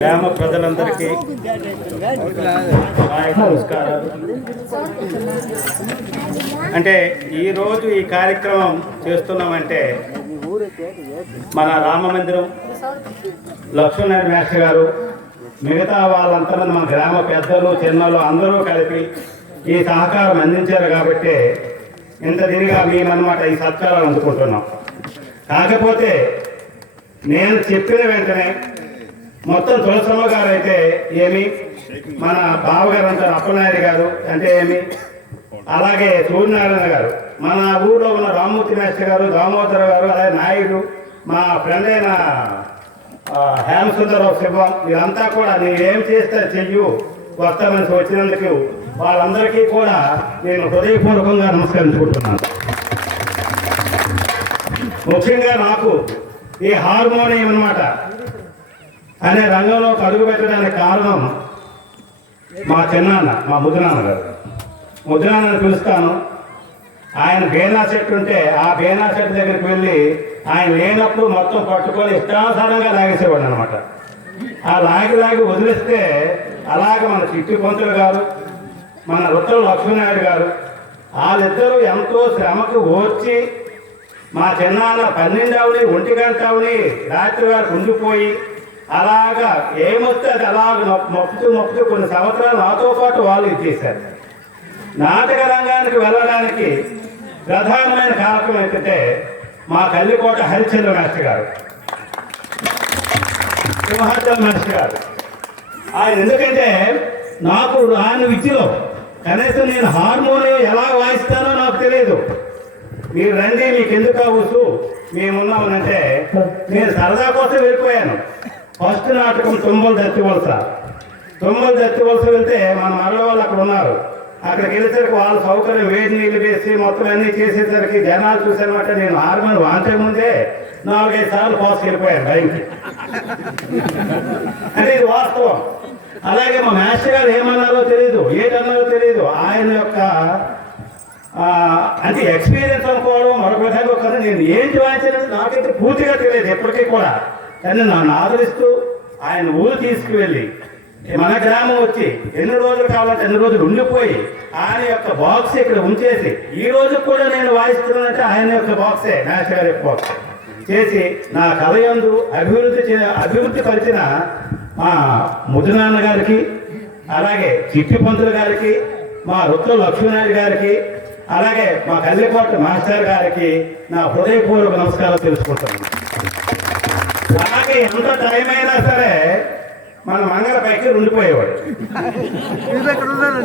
గ్రామ ప్రజలందరికీ నమస్కారాలు. అంటే ఈరోజు ఈ కార్యక్రమం చేస్తున్నామంటే మన రామ మందిరం లక్ష్మీనారాయణ మేస్టర్ గారు మిగతా వాళ్ళంతా మన గ్రామ పెద్దలు చిన్నలు అందరూ కలిపి ఈ సహకారం అందించారు కాబట్టి ఇంత దీనిగా మేమన్నమాట ఈ సత్కారాలు అందుకుంటున్నాం. కాకపోతే నేను చెప్పిన వెంటనే మొత్తం తులసమ్మ గారు అయితే ఏమి, మన బావగారు అంటారు అప్పలనాయుడు గారు అంటే ఏమి, అలాగే సూర్యనారాయణ గారు, మన ఊళ్ళో ఉన్న రామ్మూర్తి మేస్టర్ గారు, దామోదర్ గారు, అలాగే నాయుడు, మా ఫ్రెండ్ అయిన హేమసుందరరావు శివం, వీళ్ళంతా కూడా నేను ఏం చేస్తే చెయ్యు వస్తామని వచ్చినందుకు వాళ్ళందరికీ కూడా నేను హృదయపూర్వకంగా నమస్కరించుకుంటున్నాను. ముఖ్యంగా నాకు ఈ హార్మోనియం అన్నమాట అనే రంగంలోకి అడుగు పెట్టడానికి కారణం మా చిన్నాన్న, మా ముద్దునాన్న గారు. ముద్దునాన్నని పిలుస్తాను. ఆయన బేనా చెట్టు ఉంటే ఆ బేనా చెట్టు దగ్గరికి వెళ్ళి ఆయన లేనప్పుడు మొత్తం పట్టుకొని ఇష్టానుసారంగా లాగేసేవాడు అనమాట. ఆ లాగి వదిలిస్తే అలాగే మన చిట్టు పంతులు గారు, మన రుత్తల లక్ష్మీనాయుడు గారు, వాళ్ళిద్దరూ ఎంతో శ్రమకు ఓర్చి మా చిన్నాన్న 12 అవని 1 గంట అవని రాత్రి గారు ఉండిపోయి అలాగా ఏమొస్తే అది అలాగ మొక్కుతూ కొన్ని సంవత్సరాలు నాతో పాటు వాళ్ళు ఇచ్చేశారు. నాటక రంగానికి వెళ్ళడానికి ప్రధానమైన కారణం ఏంటంటే మా కల్లికోట హరిచంద్ర మాస్టర్ గారు, సింహాచలం మాస్టర్ గారు. ఆయన ఎందుకంటే నాకు ఆయన విద్యలో కనీసం నేను హార్మోనియం ఎలా వాయిస్తానో నాకు తెలియదు. మీరు రండి, మీకు ఎందుకు అవ్వచ్చు మేమున్నామనంటే నేను సరదా కోసం వెళ్ళిపోయాను. ఫస్ట్ నాటకం తుమ్మల దత్తివలస వెళ్తే మన మరల వాళ్ళు అక్కడ ఉన్నారు. అక్కడికి వెళ్ళేసరికి వాళ్ళ సౌకర్యం వేడి నీళ్ళు వేసి మొత్తం అన్నీ చేసేసరికి జనాలు చూసానమాట. నేను హార్మోన్ వాంచక ముందే 4-5 సార్లు పాస్ వెళ్ళిపోయాను భయంకి. అంటే ఇది వాస్తవం. అలాగే మా మాస్టర్ గారు ఏమన్నారో తెలియదు, ఏటన్నారో తెలియదు. ఆయన యొక్క అంటే ఎక్స్పీరియన్స్ అనుకోవడం మరొక విధంగా కదా. నేను ఏంటి వాయించినది నాకైతే పూర్తిగా తెలియదు ఎప్పటికీ కూడా. కానీ నన్ను ఆదరిస్తూ ఆయన ఊరు తీసుకువెళ్ళి మన గ్రామం వచ్చి ఎన్ని రోజులు కావాలంటే ఎన్ని రోజులు ఉండిపోయి ఆయన యొక్క బాక్స్ ఇక్కడ ఉంచేసి ఈ రోజు కూడా నేను వాయిస్తున్నానంటే ఆయన యొక్క బాక్సే, మాస్టర్ గారి యొక్క బాక్స్ చేసి నా కలయందు అభివృద్ధి పరిచిన మా ముద్దునాన్న గారికి, అలాగే చిట్టి పంతులు గారికి, మా రుత్తల లక్ష్మీనాయుడు గారికి, అలాగే మా కల్లికోట మాస్టర్ గారికి నా హృదయపూర్వక నమస్కారాలు తెలుసుకుంటాను. అలాగే ఎంత టైం అయినా సరే మన మంగళ పైకి ఉండిపోయేవాడు.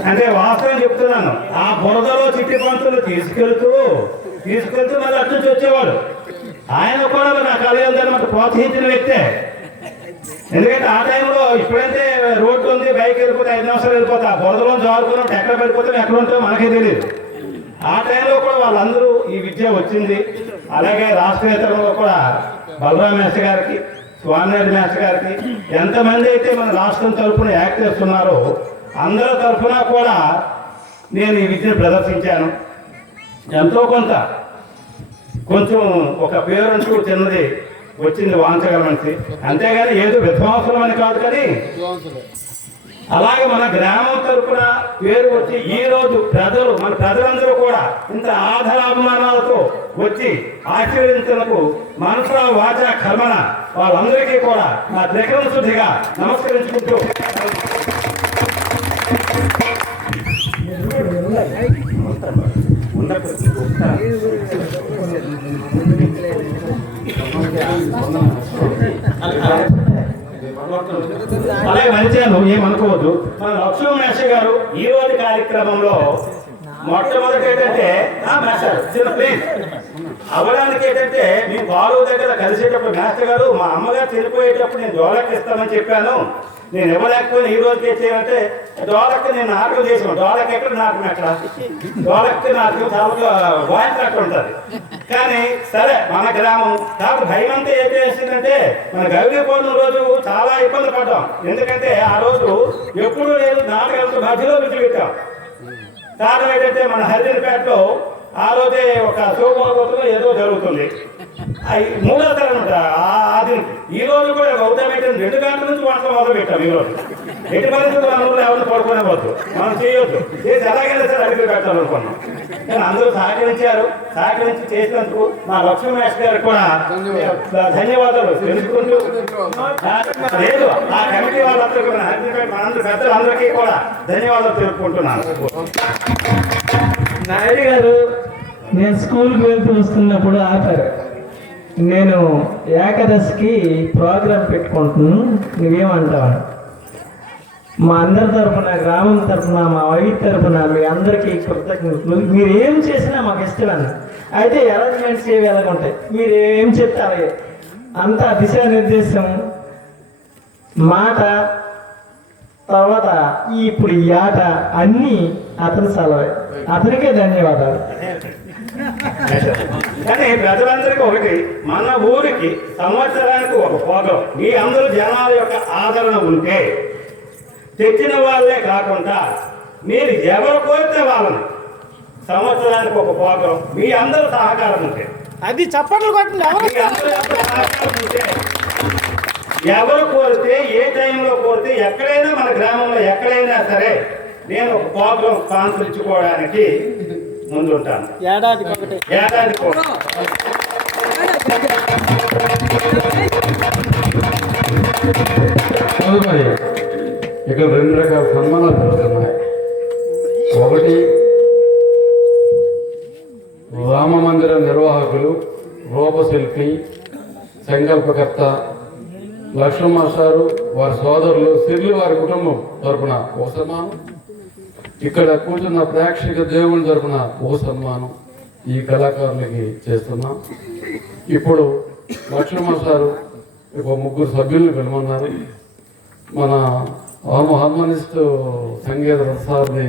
అంటే వాస్తవం చెప్తున్నాను. ఆ బురదలో చిట్టి పంతులు తీసుకెళ్తూ మళ్ళీ అటు నుంచి వచ్చేవాడు. ఆయన కూడా నా కలయందని మాకు ప్రోత్సహించిన వ్యక్తే. ఎందుకంటే ఆ టైంలో ఇప్పుడైతే రోడ్డు ఉంది, బైక్ వెళ్ళిపోతే 5 నిమిషాలు వెళ్ళిపోతా, బురదలో జారుకున్నాం, ఎక్కడ పడిపోతే ఎక్కడ ఉంటుందో మనకే తెలియదు. ఆ టైంలో కూడా వాళ్ళందరూ ఈ విద్య వచ్చింది. అలాగే రాష్ట్రేతరంలో కూడా బలరాం మేస్టర్ గారికి, స్వామినాయుడు మేస్టర్ గారికి, ఎంతమంది అయితే మన రాష్ట్రం తరఫున యాక్ట్ చేస్తున్నారో అందరి తరఫున కూడా నేను ఈ విద్యను ప్రదర్శించాను. ఎంతో కొంచెం ఒక పేరంటూ చిన్నది వచ్చింది వాంచగలమని. అంతేగాని ఏదో విధ్వంసం అని కాదు. కానీ అలాగే మన గ్రామం తరఫున పేరు వచ్చి ఈ రోజు మన ప్రజలందరూ కూడా ఇంత ఆధారాభిమానాలతో వచ్చి ఆశీర్వదించినందుకు మనసా వాచ కర్మణ వాళ్ళందరికీ కూడా నా త్రికరణ శుద్ధిగా నమస్కరించుకుంటూ అలాగే మంచాను, ఏమనుకోవద్దు. మన లక్ష్మణ మేస్టర్ గారు ఈ రోజు కార్యక్రమంలో మొట్టమొదటి ఏంటంటే చిన్న ప్లీజ్ అవ్వడానికి ఏంటంటే మేము బాలువు దగ్గర కలిసేటప్పుడు మేస్టర్ గారు మా అమ్మగారు చనిపోయేటప్పుడు నేను డోలక్ ఇస్తామని చెప్పాను. నేను ఇవ్వలేకపోయినా ఈ రోజుకి ఏమంటే డోలక్ నేను నాటకం చేసాను. డోలక్ ఎక్కడ నాటకం ఎక్కడ, డోలక్ నాటకం చాలా వాయించినట్టు ఉంటుంది. కానీ సరే మన గ్రామం కాబట్టి భయం అంతా ఏం చేసిందంటే మన గౌరీ పౌర్ణమి రోజు చాలా ఇబ్బంది పడ్డాం. ఎందుకంటే ఆ రోజు ఎప్పుడూ లేదు నాటకాలతో మధ్యలో విడిచిపెట్టాం. కారణం ఏంటంటే మన హరిజనపేటలో ఆ రోజే ఒక శోభాగోత్రం ఏదో జరుగుతుంది. మూడో తరగతి అది ఈ రోజు కూడా ఉదయం పెట్టిన 2 గంటల నుంచి వంటలు మొదలు పెట్టాం. ఈ రోజు ఎట్టి పరిస్థితులు మన ఊళ్ళో ఎవరిని పడుకునే వద్దు, మనం చేయొద్దు, చేసి ఎలాగైనా సరే అడిగి పెట్టాలనుకున్నాం. కానీ అందరూ సహకరించి చేసినందుకు మా లక్ష్మీ మేస్టర్ గారికి కూడా ధన్యవాదాలు తెలుసుకుంటూ, లేదు ఆ కమిటీ వాళ్ళందరూ కూడా మనందరూ పెద్దలందరికీ కూడా ధన్యవాదాలు తెలుపుకుంటున్నాను. నాయుడు గారు నేను స్కూల్కి వెళ్తూ వస్తున్నప్పుడు ఆపారు. నేను ఏకాదశికి ప్రోగ్రాం పెట్టుకుంటున్నాను, నువ్వేమంటావు? మా అందరి తరఫున, గ్రామం తరఫున, మా వైఫ్ తరఫున మీ అందరికీ కృతజ్ఞతలు. మీరు ఏం చేసినా మాకు ఇష్టమని. అయితే అరేంజ్మెంట్స్ ఏవి ఎలాగుంటాయి, మీరు ఏం చెప్తే అలాగే అంతా దిశానిర్దేశం, మాట, తర్వాత ఇప్పుడు ఈ ఆట అన్నీ అతని సలవే. అతనికే ధన్యవాదాలు. కానీ ప్రజలందరికీ ఒకటి, మన ఊరికి సంవత్సరానికి ఒక ప్రోగ్రాం మీ అందరూ జనాల యొక్క ఆదరణ ఉంటే, తెచ్చిన వాళ్ళే కాకుండా మీరు ఎవరు కోరితే వాళ్ళని సంవత్సరానికి ఒక ప్రోగ్రాం మీ అందరూ సహకారం ఉంటే, అది చప్పట్లు కొట్టింది సహకారం ఉంటే, ఎవరు కోరితే ఏ టైంలో కోరితే ఎక్కడైనా మన గ్రామంలో ఎక్కడైనా సరే నేను ఒక ప్రోగ్రాం స్పాన్సర్ ఇచ్చుకోవడానికి ముందుంటాను. ఏడాదికి కూడా ఇక్కడ 2 రకాల సన్మానాలు జరుగుతున్నాయి. ఒకటి రామ మందిర నిర్వాహకులు, రూపశిల్పి, సంకల్పకర్త లక్ష్మణ్ మాస్టారు, వారి సోదరులు, సిర్లి వారి కుటుంబం తరపున ఓ సన్మానం, ఇక్కడ కూర్చున్న ప్రేక్షక దేవుని తరపున ఓ సన్మానం ఈ కళాకారులకి చేస్తున్నాం. ఇప్పుడు లక్ష్మణ్ మాస్టారు ఒక 3 సభ్యులను పిలవన్నారు. మన హార్మోనిస్ట్ సంగీత రసాన్ని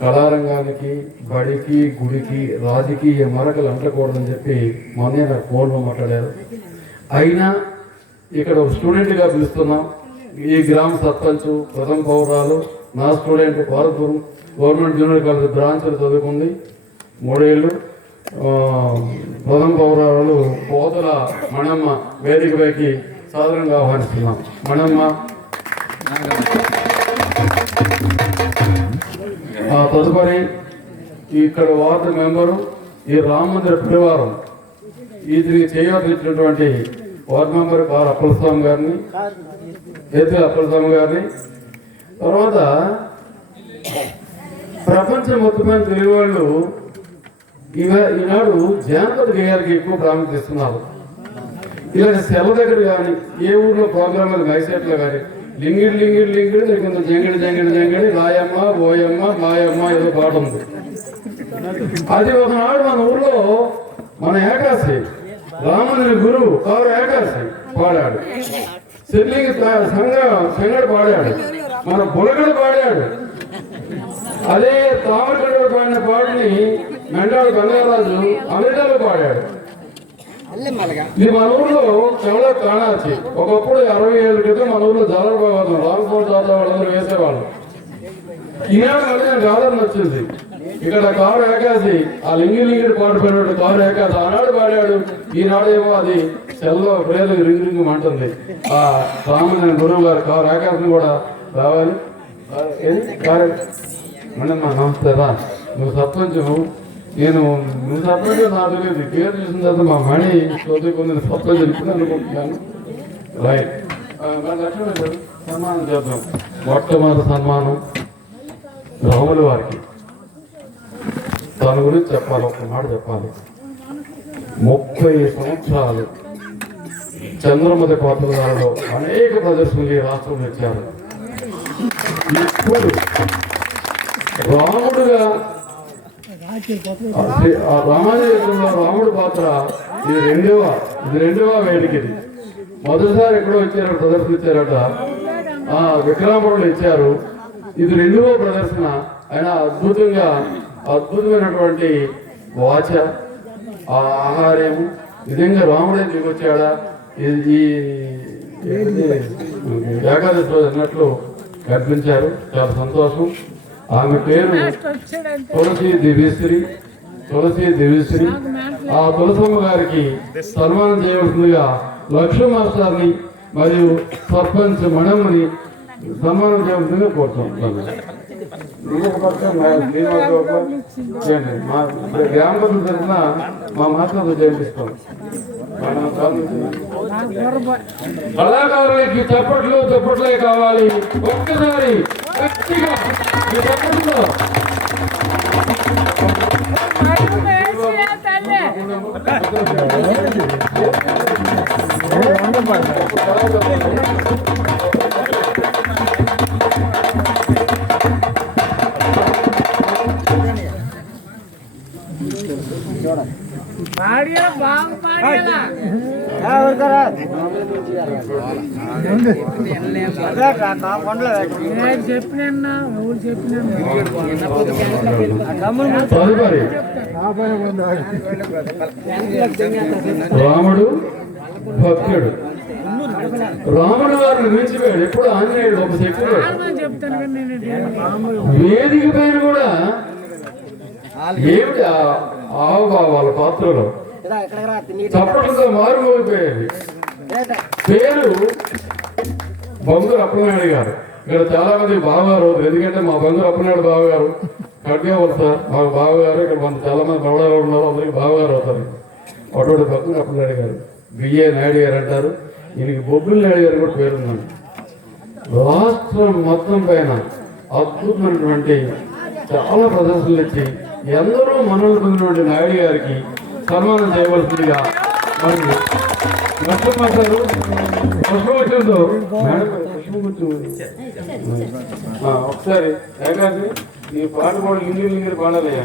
కళారంగానికి, బడికి, గుడికి, రాజకీయ మరకలు అంటకూడదని చెప్పి మొన్నే నాకు ఫోన్లో మాట్లాడారు. అయినా ఇక్కడ ఒక స్టూడెంట్గా పిలుస్తున్నాం. ఈ గ్రామ సర్పంచ్, ప్రథమ పౌరాలు, నా student Bharathapuram government junior college బ్రాంచ్లో చదువుకుంది, 3 ఏళ్ళు. ప్రథమ పౌరాలు పోతల మణమ్మ వేదికపైకి సాధారణంగా ఆహ్వానిస్తున్నాం. మణమ్మ. తదుపరి ఇక్కడ వార్డు మెంబరు, ఈ రామ మందిర పరివారం ఇది చేయవలసినటువంటి వార్డు మెంబర్ కారు అప్పలస్వామి గారిని, అప్పలస్వామి గారిని. తర్వాత ప్రపంచం మొత్తమైన తెలుగు వాళ్ళు ఈనాడు జానపద గేయాలకి ఎక్కువ ప్రాముఖ్యత ఇస్తున్నారు. ఇలాంటి సెల దగ్గర కానీ, ఏ ఊర్లో ప్రోగ్రాంలు మైసెట్లో కానీ లింగిడి లేకుండా జంగిడి రాయమ్మ, ఓయమ్మ, మాయమ్మ ఏదో పాట ఉంది. అది ఒకనాడు మన ఊర్లో మన ఏకాశి రాముని గురువు కారు ఏకాశి పాడాడు, సెల్లింగి సంగడు పాడాడు, మన బులగడు పాడాడు. అదే తామరగడు పాడిన పాటని మెండాడు గంగారాజు అమెరికాలో పాడాడు. ఇది మన ఊర్లో చాలా కాణాచి. ఒకప్పుడు 60 ఏళ్ళ క్రితం మన ఊర్లో జలబాబు రామకోట దాదా వాళ్ళందరూ వేసేవాళ్ళు. ఈనాడు మళ్ళీ నాకు ఆదరణ వచ్చింది. ఇక్కడ కారు ఏకాసి ఆ లింగిడి పాట పాడాడు, కారు ఏకాసి ఆనాడు పాడాడు. ఈనాడేమో అది సెల్లో ప్రేలు రింగు అంటుంది. ఆ రామని గురువు గారు కారు ఏకాసిని కూడా రావాలి. మేడం నమస్తే రా, నువ్వు సర్పంచ్, నువ్వు సర్పంచ్ నాకు తెలియదు. పేరు చూసిన తర్వాత మా మణి చదువుకుని సర్పంచ్ చెప్పింది అనుకుంటున్నాను. రైట్, సన్మానం చేద్దాం. మొట్టమొదటి సన్మానం రాముల వారికి. దాని గురించి చెప్పాలి, ఒక మాట చెప్పాలి. 30 సంవత్సరాలు చంద్రమతి పాత్రధారలో అనేక ప్రదర్శనలు ఈ రాష్ట్రంలో ఇచ్చారు. ఇప్పుడు రాముడుగా రామాయణంలో రాముడు పాత్ర ఇది రెండవ వేదికది. మొదటిసారి ఎక్కడో ఇచ్చారట, ప్రదర్శన ఇచ్చారట, విక్రమపురంలో ఇచ్చారు. ఇది 2వ ప్రదర్శన. ఆయన అద్భుతమైనటువంటి వాచ, ఆహార్యము, నిజంగా రాముడే దిగొచ్చాడా ఈ ఏకాదశి రోజు అన్నట్లు కనిపించారు. చాలా సంతోషం. ఆమె పేరు తులసి దివ్యశ్రీ. ఆ తులసమ్మ గారికి సన్మానం చేయవలసిందిగా లక్ష్మీ మాస్టర్ని మరియు సర్పంచ్ మణమ్మని సన్మానం చేయవలసిందిగా కోరుతున్నాను. ఇంకొక పక్క చేయండి. మా గ్రామ పంచాయతీ తరఫున మా మాస్టర్తో చేపిస్తాం. కళాకారులకి చప్పట్లే కావాలి. ఒక్కసారి గట్టిగా ఈ చప్పట్లో తదుపరి రాముడు భక్తుడు. రాముడు వారిని మించిపోయాడు. ఎప్పుడు ఆంజనేయుడు ఒక శక్తుడు. వేదిక పైన కూడా ఏమిటి ఆవభావాల పాత్రలో చప్పట్లతో మారుమోగిపోయేది. పేరు బంధురు అప్పలనాయుడు గారు. ఇక్కడ చాలా మంది బావగారు, ఎందుకంటే మా బంధురు అప్పలనాయుడు బావగారు కట్గా వస్తారు. మాకు బావగారు ఇక్కడ మన చాలా మంది బవడాలు ఉన్నారు, అందరికి బావగారు అవుతారు. అటువంటి బంధురు అప్పలనాయుడు గారు బిఏ నాయుడు గారు అంటారు. ఈయనకి బొబ్బుల నాయుడు గారు కూడా పేరుందండి. రాష్ట్రం మొత్తం పైన అద్భుతమైనటువంటి చాలా ప్రదర్శనలు ఇచ్చి ఎందరో మనలు పొందినటువంటి నాయుడు గారికి సన్మానం చేయవలసిందిగా మరి నష్టపోతారు. పుష్పగుచ్చంతో మేడం ఒకసారి ఏకాది ఈ పాట కూడా లింగిరి పాడాలయ్యా.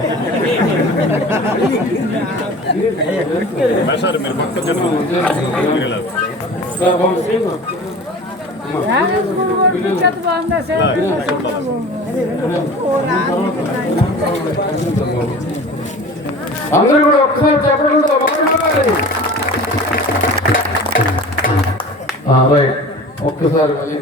అందరూ కూడా ఒక్కసారి చెప్పడం రైట్. ఒక్కసారి మళ్ళీ